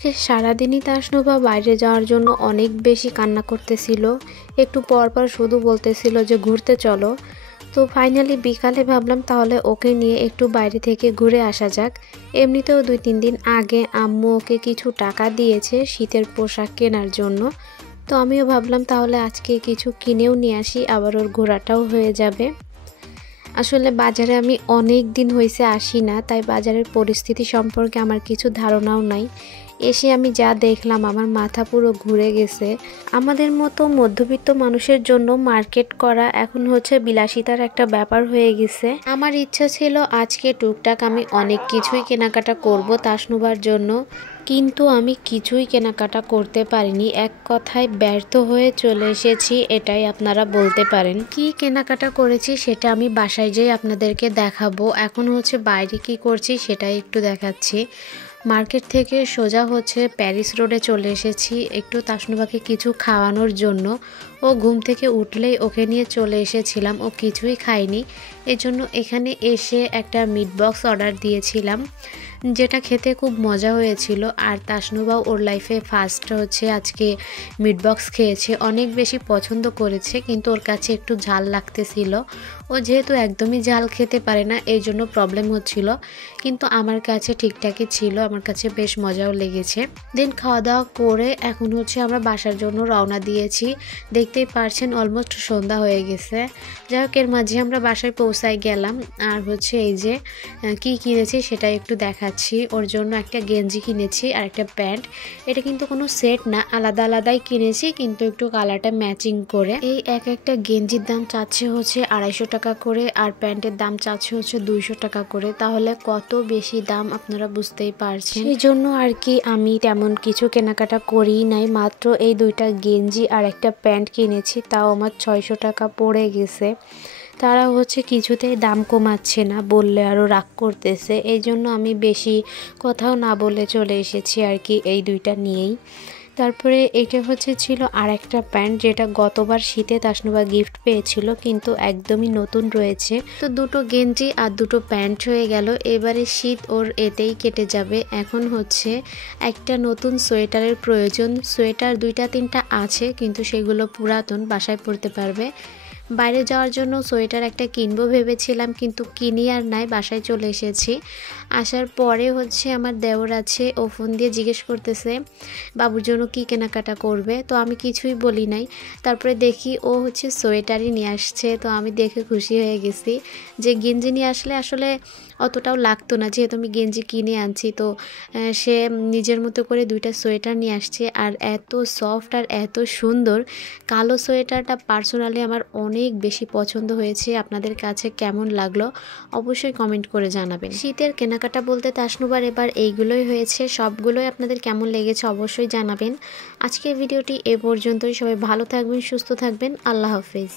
আজকে সারাদিনই তাসনুভা বাইরে যাওয়ার জন্য অনেক বেশি কান্না করতেছিল। একটু পর পর শুধু বলতেছিল যে ঘুরতে চলো। তো ফাইনালি বিকালে ভাবলাম তাহলে ওকে নিয়ে একটু বাইরে থেকে ঘুরে আসা যাক। এমনিতেও 2-3 দিন আগে আম্মু ওকে কিছু টাকা দিয়েছে শীতের পোশাক কেনার জন্য। তো আমিও ভাবলাম তাহলে আজকে কিছু কিনেও নিয়ে আসি, আবার ওর ঘোরাটাও হয়ে যাবে। আসলে বাজারে আমি অনেক দিন হয়েছে আসি না, তাই বাজারের পরিস্থিতি সম্পর্কে আমার কিছু ধারণাও নাই। এসে আমি যা দেখলাম আমার মাথা পুরো ঘুরে গেছে। আমাদের মতো মধ্যবিত্ত মানুষের জন্য মার্কেট করা এখন হচ্ছে বিলাসিতার একটা ব্যাপার হয়ে গেছে। আমার ইচ্ছা ছিল আজকে টুকটাক আমি অনেক কিছুই কেনাকাটা করব তাসনুবার জন্য, কিন্তু আমি কিছুই কেনাকাটা করতে পারিনি। এক কথায় ব্যর্থ হয়ে চলে এসেছি, এটাই আপনারা বলতে পারেন। কি কেনাকাটা করেছি সেটা আমি বাসায় যেয়ে আপনাদেরকে দেখাবো। এখন হচ্ছে বাইরে কি করছি সেটাই একটু দেখাচ্ছি। মার্কেট থেকে সোজা হচ্ছে প্যারিস রোডে চলে এসেছি একটু তাসনুবাকে কিছু খাওয়ানোর জন্য। ও ঘুম থেকে উঠলেই ওকে নিয়ে চলে এসেছিলাম, ও কিছুই খায়নি। এজন্য এখানে এসে একটা মিট বক্স অর্ডার দিয়েছিলাম, যেটা খেতে খুব মজা হয়েছিল। আর তাসনুবাও ওর লাইফে ফার্স্ট হচ্ছে আজকে মিট বক্স খেয়েছে, অনেক বেশি পছন্দ করেছে, কিন্তু ওর কাছে একটু ঝাল লাগতেছিল। ও যেহেতু একদমই ঝাল খেতে পারে না এই জন্য প্রবলেম হচ্ছিল, কিন্তু আমার কাছে ঠিকঠাকই ছিল, আমার কাছে বেশ মজাও লেগেছে। দেন খাওয়া দাওয়া করে এখন হচ্ছে আমরা বাসার জন্য রওনা দিয়েছি। দেখতেই পারছেন অলমোস্ট সন্ধ্যা হয়ে গেছে। যাই হোক, এর মাঝে আমরা বাসায় পৌঁছায় গেলাম। আর হচ্ছে এই যে কি কিনেছি সেটা একটু দেখাচ্ছি। ওর জন্য একটা গেঞ্জি কিনেছি আর একটা প্যান্ট। এটা কিন্তু কোনো সেট না, আলাদা আলাদাই কিনেছি, কিন্তু একটু কালারটা ম্যাচিং করে। এই একটা গেঞ্জির দাম চাচ্ছে হচ্ছে 250 টাকা করে, আর প্যান্টের দাম চাচ্ছে হচ্ছে 200 টাকা করে। তাহলে কত বেশি দাম আপনারা বুঝতেই পারছেন। এই জন্য আর কি আমি তেমন কিছু কেনাকাটা করি নাই, মাত্র এই 2টা গেঞ্জি আর একটা প্যান্ট কিনেছি, তাও আমার 600 টাকা পড়ে গেছে। তারা হচ্ছে কিছুতেই দাম কমাচ্ছে না, বললে আরও রাগ করতেছে। এই জন্য আমি বেশি কথাও না বলে চলে এসেছি আর কি এই 2টা নিয়েই। তারপরে এটা হচ্ছে ছিল আর একটা প্যান্ট, যেটা গতবার শীতে তাসনুবা গিফট পেয়েছিল, কিন্তু একদমই নতুন রয়েছে। তো 2টো গেঞ্জি আর 2টো প্যান্ট হয়ে গেল। এবারে শীত ওর এতেই কেটে যাবে। এখন হচ্ছে একটা নতুন সোয়েটারের প্রয়োজন। সোয়েটার 2-3টা আছে, কিন্তু সেগুলো পুরাতন, বাসায় পরতে পারবে। বাইরে যাওয়ার জন্য সোয়েটার একটা কিনবো ভেবেছিলাম, কিন্তু কিনি আর নাই, বাসায় চলে এসেছি। আসার পরে হচ্ছে আমার দেওর আছে, ও ফোন দিয়ে জিজ্ঞেস করতেছে বাবুর জন্য কি কেনাকাটা করবে। তো আমি কিছুই বলি নাই। তারপরে দেখি ও হচ্ছে সোয়েটারই নিয়ে আসছে। তো আমি দেখে খুশি হয়ে গেছি যে গেঞ্জি নিয়ে আসলে আসলে অতটাও লাগতো না, যেহেতু আমি গেঞ্জি কিনে আনছি। তো সে নিজের মতো করে 2টা সোয়েটার নিয়ে আসছে, আর এত সফট আর এত সুন্দর। কালো সোয়েটারটা পার্সোনালি আমার অনেক বেশি পছন্দ হয়েছে। আপনাদের কাছে কেমন লাগলো অবশ্যই কমেন্ট করে জানাবেন। শীতের কেনাকাটা বলতে তাসনুবার এবার এইগুলোই হয়েছে, সবগুলোই আপনাদের কেমন লেগেছে অবশ্যই জানাবেন। আজকের ভিডিওটি এ পর্যন্তই। সবাই ভালো থাকবেন, সুস্থ থাকবেন, আল্লাহ হাফেজ।